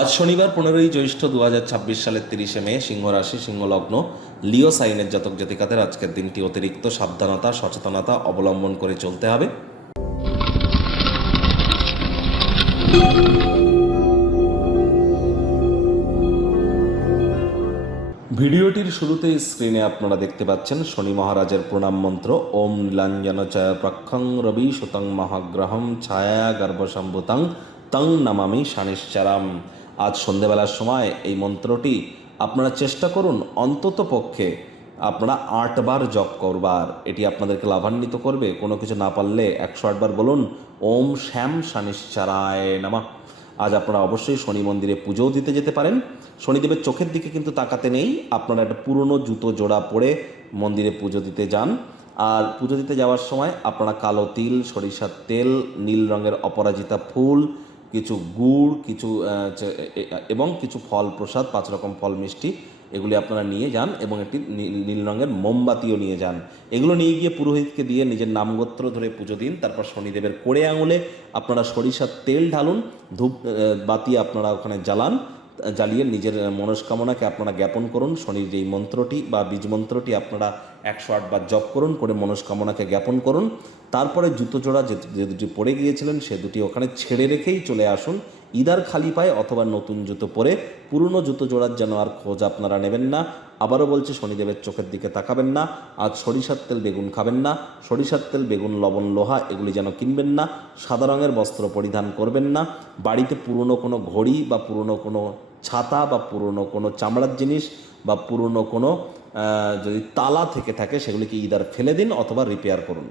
আজ শনিবার 15ই জ্যৈষ্ঠ 2026 সালের 30শে মে, সিংহ রাশি, সিংহ লগ্ন, লিও সাইনের জাতক জাতিকাদের আজকের দিনটি অতিরিক্ত সাবধানতা, সচেতনতা অবলম্বন করে চলতে হবে। ভিডিওটির শুরুতেই স্ক্রিনে আপনারা দেখতে পাচ্ছেন শনি মহারাজের প্রণাম মন্ত্র। ওম নীলাঞ্জন চয় প্রক্ষং রবি সুতং মহাগ্রহম ছায়া গর্ভসম্ভূতং তং নমামি শনিশ্চরাম। আজ সন্ধেবেলার সময় এই মন্ত্রটি আপনারা চেষ্টা করুন অন্তত পক্ষে আপনারা 8 বার জপ করবার। এটি আপনাদেরকে লাভান্বিত করবে। কোনো কিছু না পারলে 108 বার বলুন ওম শ্যাম শনিশ্চরায় নমঃ। আজ আপনারা অবশ্যই শনি মন্দিরে পুজোও দিতে যেতে পারেন। শনিদেবের চোখের দিকে কিন্তু তাকাতে নেই। আপনারা একটা পুরনো জুতো জোড়া পরে মন্দিরে পুজো দিতে যান। আর পুজো দিতে যাওয়ার সময় আপনারা কালো তিল, সরিষার তেল, নীল রঙের অপরাজিতা ফুল, কিছু গুড়, এবং কিছু ফল প্রসাদ, 5 রকম ফল মিষ্টি, এগুলি আপনারা নিয়ে যান এবং একটি নীল রঙের মোমবাতিও নিয়ে যান। এগুলো নিয়ে গিয়ে পুরোহিতকে দিয়ে নিজের নামগোত্র ধরে পুজো দিন। তারপর শনিদেবের কোড়ে আঙুলে আপনারা সরিষার তেল ঢালুন, ধূপ বাতি আপনারা ওখানে জ্বালিয়ে নিজের মনস্কামনাকে আপনারা জ্ঞাপন করুন। শনির যেই মন্ত্রটি বা বীজ মন্ত্রটি আপনারা 108 বার জপ করুন, করে মনস্কামনাকে জ্ঞাপন করুন। তারপরে জুতো জোড়া যে দুটি পরে গিয়েছিলেন সে দুটি ওখানে ছেড়ে রেখেই চলে আসুন। ইদার খালি পায়ে অথবা নতুন জুতো পরে। পুরনো জুতো জোড়ার যেন আর খোঁজ আপনারা নেবেন না। আবারও বলছি, শনিদেবের চোখের দিকে তাকাবেন না। আজ সরিষার তেল বেগুন খাবেন না। সরিষার তেল বেগুন লবণ লোহা এগুলি যেন কিনবেন না। সাদা রঙের বস্ত্র পরিধান করবেন না। বাড়িতে পুরনো কোনো ঘড়ি বা পুরনো কোনো ছাতা বা পুরনো কোনো চামড়ার জিনিস বা পুরনো কোনো যদি তালা থেকে থাকে সেগুলিকে ইদার ফেলে দিন অথবা রিপেয়ার করুন।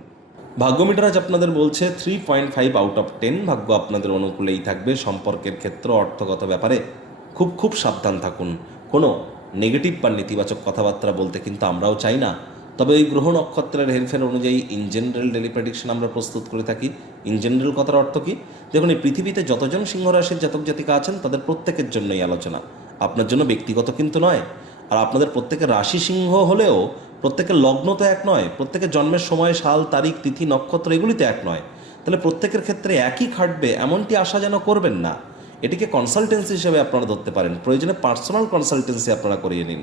ভাগ্য মিটার আজ আপনাদের বলছে 3.5 আউট অফ 10। ভাগ্য আপনাদের অনুকূলেই থাকবে। সম্পর্কের ক্ষেত্র, অর্থগত ব্যাপারে খুব সাবধান থাকুন। কোনো নেগেটিভ বা নেতিবাচক কথাবার্তা বলতে কিন্তু আমরাও চাই না। তবে এই গ্রহ নক্ষত্রের হেরফের অনুযায়ী ইন জেনারেল ডেলি প্রেডিকশন আমরা প্রস্তুত করে থাকি। ইন জেনারেল কথার অর্থ কী? দেখুন, এই পৃথিবীতে যতজন সিংহ রাশির জাতক জাতিকা আছেন তাদের প্রত্যেকের জন্যই আলোচনা। আপনার জন্য ব্যক্তিগত কিন্তু নয়। আর আপনাদের প্রত্যেকের রাশি সিংহ হলেও প্রত্যেকের লগ্ন তো এক নয়, প্রত্যেকের জন্মের সময়, সাল, তারিখ, তিথি, নক্ষত্র এগুলি তো এক নয়। তাহলে প্রত্যেকের ক্ষেত্রে একই খাটবে এমনটি আশা যেন করবেন না। এটিকে কনসালটেন্সি হিসেবে আপনারা ধরতে পারেন। প্রয়োজনে পার্সোনাল কনসালটেন্সি আপনারা করিয়ে নিন।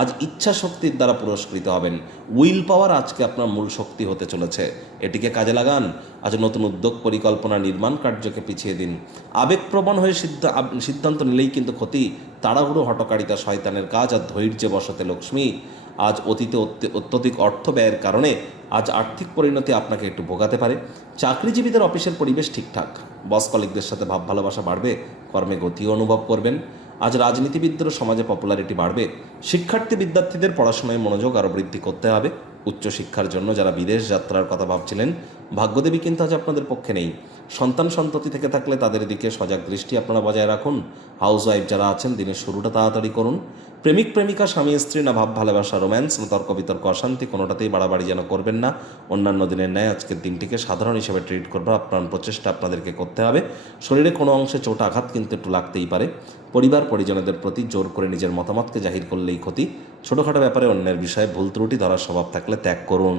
আজ ইচ্ছা শক্তির দ্বারা পুরস্কৃত হবেন। উইল পাওয়ার আজকে আপনার মূল শক্তি হতে চলেছে। এটিকে কাজে লাগান। আজ নতুন উদ্যোগ, পরিকল্পনা, নির্মাণ কার্যকে পিছিয়ে দিন। আবেগপ্রবণ হয়ে সিদ্ধান্ত নিলেই কিন্তু ক্ষতি। তাড়াহুড়ো, হঠকারিতা শয়তানের কাজ। আর ধৈর্যে বসতে লক্ষ্মী। আজ অতীতে অত্যধিক অর্থ ব্যয়ের কারণে আজ আর্থিক পরিণতি আপনাকে একটু ভোগাতে পারে। চাকরিজীবীদের অফিসের পরিবেশ ঠিকঠাক। বস কলিগদের সাথে ভাব ভালোবাসা বাড়বে। কর্মে গতিও অনুভব করবেন। আজ রাজনীতিবিদদের সমাজে পপুলারিটি বাড়বে। শিক্ষার্থী বিদ্যার্থীদের পড়াশোনায় মনোযোগ আরও বৃদ্ধি করতে হবে। উচ্চশিক্ষার জন্য যারা বিদেশ যাত্রার কথা ভাবছিলেন, ভাগ্যদেবী কিন্তু আজ আপনাদের পক্ষে নেই। সন্তান সন্ততি থেকে থাকলে তাদের দিকে সজাগ দৃষ্টি আপনারা বজায় রাখুন। হাউস ওয়াইফ যারা আছেন, দিনের শুরুটা তাড়াতাড়ি করুন। প্রেমিক প্রেমিকা, স্বামী স্ত্রী না ভাব ভালোবাসা, রোম্যান্স না তর্ক বিতর্ক, অশান্তি, কোনোটাতেই বাড়াবাড়ি যেন করবেন না। অন্যান্য দিনের ন্যায় আজকের দিনটিকে সাধারণ হিসেবে ট্রিট করবার আপ্রাণ প্রচেষ্টা আপনাদেরকে করতে হবে। শরীরে কোনো অংশে চোট আঘাত কিন্তু একটু লাগতেই পারে। পরিবার পরিজনদের প্রতি জোর করে নিজের মতামতকে জাহির করলেই ক্ষতি। ছোটোখাটো ব্যাপারে অন্যের বিষয়ে ভুল ত্রুটি ধরার স্বভাব থাকলে ত্যাগ করুন।